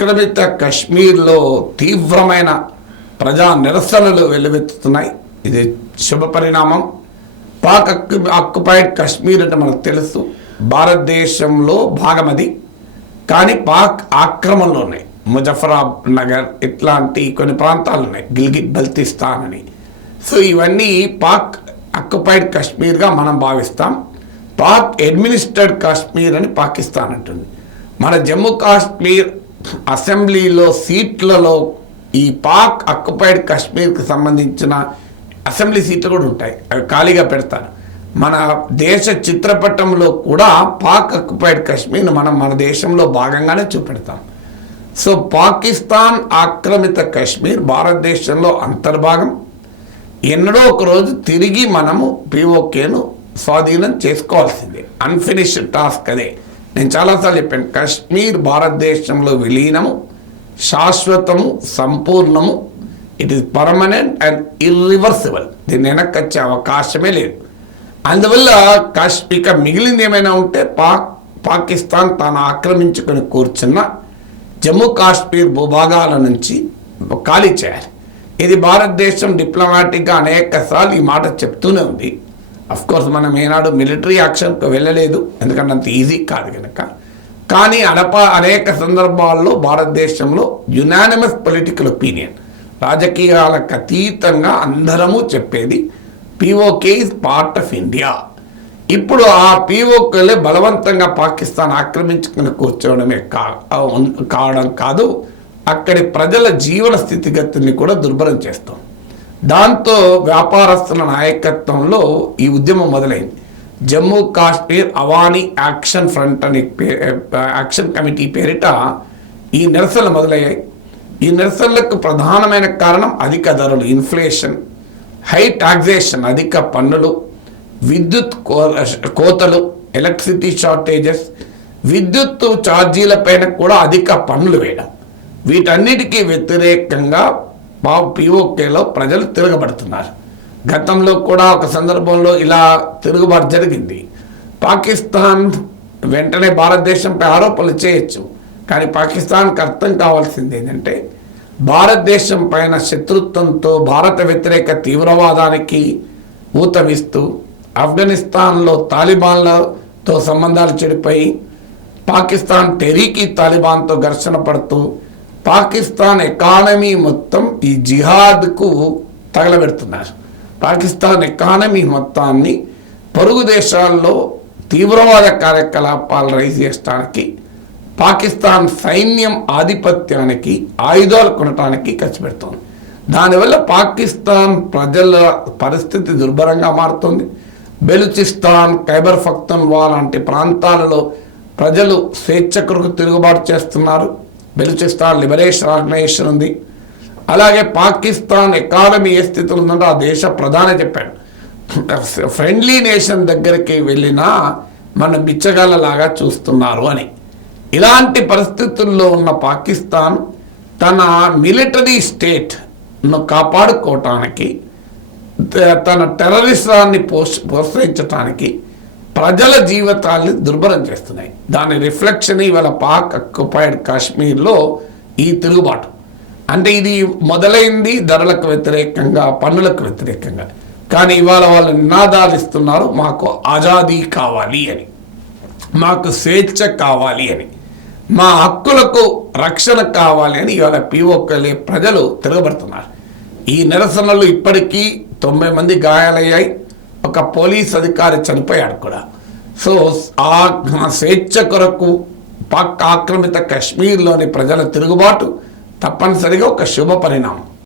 ఆక్రమిత కశ్మీర్లో తీవ్రమైన ప్రజా నిరసనలు వెల్లువెత్తుతున్నాయి. ఇది శుభ పరిణామం. పాక్ ఆక్యుపైడ్ కశ్మీర్ అంటే మనకు తెలుసు, భారతదేశంలో భాగం అది. కానీ పాక్ ఆక్రమణలో ఉన్నాయి. ముజఫరాబాద్ ఇట్లాంటి కొన్ని ప్రాంతాలు ఉన్నాయి, గిల్గిట్ బల్తిస్తాన్ అని. సో ఇవన్నీ పాక్ ఆక్యుపైడ్ కశ్మీర్గా మనం భావిస్తాం. పాక్ అడ్మినిస్ట్రేటెడ్ కాశ్మీర్ అని పాకిస్తాన్ అంటుంది. మన జమ్మూ కాశ్మీర్ అసెంబ్లీలో సీట్లలో ఈ పాక్ ఆక్యుపైడ్ కాశ్మీర్కి సంబంధించిన అసెంబ్లీ సీట్లు కూడా ఉంటాయి, అవి ఖాళీగా పెడతారు. మన దేశ చిత్రపటంలో కూడా పాక్ ఆక్యుపైడ్ కాశ్మీర్ని మనం మన దేశంలో భాగంగానే చూపెడతాం. సో పాకిస్తాన్ ఆక్రమిత కాశ్మీర్ భారతదేశంలో అంతర్భాగం. ఎన్నడో ఒక రోజు తిరిగి మనము పిఓకేను స్వాధీనం చేసుకోవాల్సిందే. అన్ఫినిష్డ్ టాస్క్ అదే. నేను చాలాసార్లు చెప్పాను, కాశ్మీర్ భారతదేశంలో విలీనము, శాశ్వతము, సంపూర్ణము. It is permanent and irreversible. దీన్ని వెనక్కి వచ్చే అవకాశమే లేదు. అందువల్ల ఇక మిగిలింది ఏమైనా ఉంటే పాకిస్తాన్ తాను ఆక్రమించుకొని కూర్చున్న జమ్మూ కాశ్మీర్ భూభాగాల నుంచి ఖాళీ చేయాలి. ఇది భారతదేశం డిప్లొమాటిక్గా అనేక సార్లు ఈ మాట చెప్తూనే ఉంది. అఫ్కోర్స్ మనం ఏనాడు మిలిటరీ యాక్షన్కి వెళ్ళలేదు, ఎందుకంటే అంత ఈజీ కాదు కనుక. కానీ అనేక సందర్భాల్లో భారతదేశంలో యునానిమస్ పొలిటికల్ ఒపీనియన్, రాజకీయాలకు అతీతంగా అందరము చెప్పేది PoK is part of India. ఇప్పుడు ఆ పిఓకేలే బలవంతంగా పాకిస్తాన్ ఆక్రమించుకుని కూర్చోవడమే కావడం కాదు, అక్కడి ప్రజల జీవన స్థితిగతుల్ని కూడా దుర్భరం చేస్తాం. దాంతో వ్యాపారస్తుల నాయకత్వంలో ఈ ఉద్యమం మొదలైంది. జమ్మూ కాశ్మీర్ అవానీ యాక్షన్ ఫ్రంట్ అని యాక్షన్ కమిటీ పేరిట ఈ నిరసనలు మొదలయ్యాయి. ఈ నిరసనలకు ప్రధానమైన కారణం అధిక ధరలు, ఇన్ఫ్లేషన్, హై టాక్సేషన్, అధిక పన్నులు, విద్యుత్ కోతలు, ఎలక్ట్రిసిటీ షార్టేజెస్, విద్యుత్ ఛార్జీలపైన కూడా అధిక పన్నులు వేయడం. వీటన్నిటికీ వ్యతిరేకంగా పిఓకేలో ప్రజలు తిరగబడుతున్నారు. గతంలో కూడా ఒక సందర్భంలో ఇలా తిరుగుబాటు జరిగింది. పాకిస్తాన్ వెంటనే భారతదేశంపై ఆరోపణలు చేయొచ్చు, కానీ పాకిస్తాన్కి అర్థం కావాల్సింది ఏంటంటే భారతదేశం పైన శత్రుత్వంతో భారత వ్యతిరేక తీవ్రవాదానికి ఊతమిస్తూ ఆఫ్ఘనిస్తాన్లో తాలిబాన్లతో సంబంధాలు చెడిపోయి పాకిస్తాన్ టెరీకి తాలిబాన్తో ఘర్షణ పడుతూ పాకిస్తాన్ ఎకానమీ మొత్తం ఈ జిహాద్కు తగలబెడుతున్నారు. పాకిస్తాన్ ఎకానమీ మొత్తాన్ని పొరుగు దేశాల్లో తీవ్రవాద కార్యకలాపాలు రైజ్ చేయడానికి, పాకిస్తాన్ సైన్యం ఆధిపత్యానికి, ఆయుధాలు కొనడానికి ఖర్చు పెడుతుంది. దానివల్ల పాకిస్తాన్ ప్రజల పరిస్థితి దుర్భరంగా మారుతుంది. బెలూచిస్తాన్, ఖైబర్ పఖ్తూన్ఖ్వా లాంటి ప్రాంతాలలో ప్రజలు స్వేచ్ఛ కొరకు తిరుగుబాటు చేస్తున్నారు. బెలూచిస్తాన్ లిబరేషన్ ఆర్గనైజేషన్ ఉంది. అలాగే పాకిస్తాన్ ఎకానమీ ఏ స్థితిలో ఉందంటే ఆ దేశ ప్రధాని చెప్పాడు, ఫ్రెండ్లీ నేషన్ దగ్గరికి వెళ్ళినా మన బిచ్చగాళ్ళలాగా చూస్తున్నారు అని. ఇలాంటి పరిస్థితుల్లో ఉన్న పాకిస్తాన్ తన మిలిటరీ స్టేట్ను కాపాడుకోవటానికి, తన టెర్రరిజాన్ని ప్రోత్సహించడానికి ప్రజల జీవితాల్ని దుర్భరం చేస్తున్నాయి. దాని రిఫ్లెక్షన్ ఇవాళ పాక్ ఆక్యుపైడ్ కాశ్మీర్లో ఈ తిరుగుబాటు. అంటే ఇది మొదలైంది ధరలకు వ్యతిరేకంగా, పన్నులకు వ్యతిరేకంగా. కానీ ఇవాళ వాళ్ళు నినాదాలు ఇస్తున్నారు, మాకు ఆజాదీ కావాలి అని, మాకు స్వేచ్ఛ కావాలి అని, మా హక్కులకు రక్షణ కావాలి అని ఇవాళ పిఓకేలే ప్రజలు తిరగబడుతున్నారు. ఈ నిరసనలు ఇప్పటికీ 90 మంది గాయాలయ్యాయి, ఒక పోలీస్ అధికారి చనిపోయాడు కూడా. సో ఆ స్వేచ్ఛ కొరకు పాక్ ఆక్రమిత కాశ్మీర్లోని ప్రజల తిరుగుబాటు తప్పనిసరిగా ఒక శుభ పరిణామం.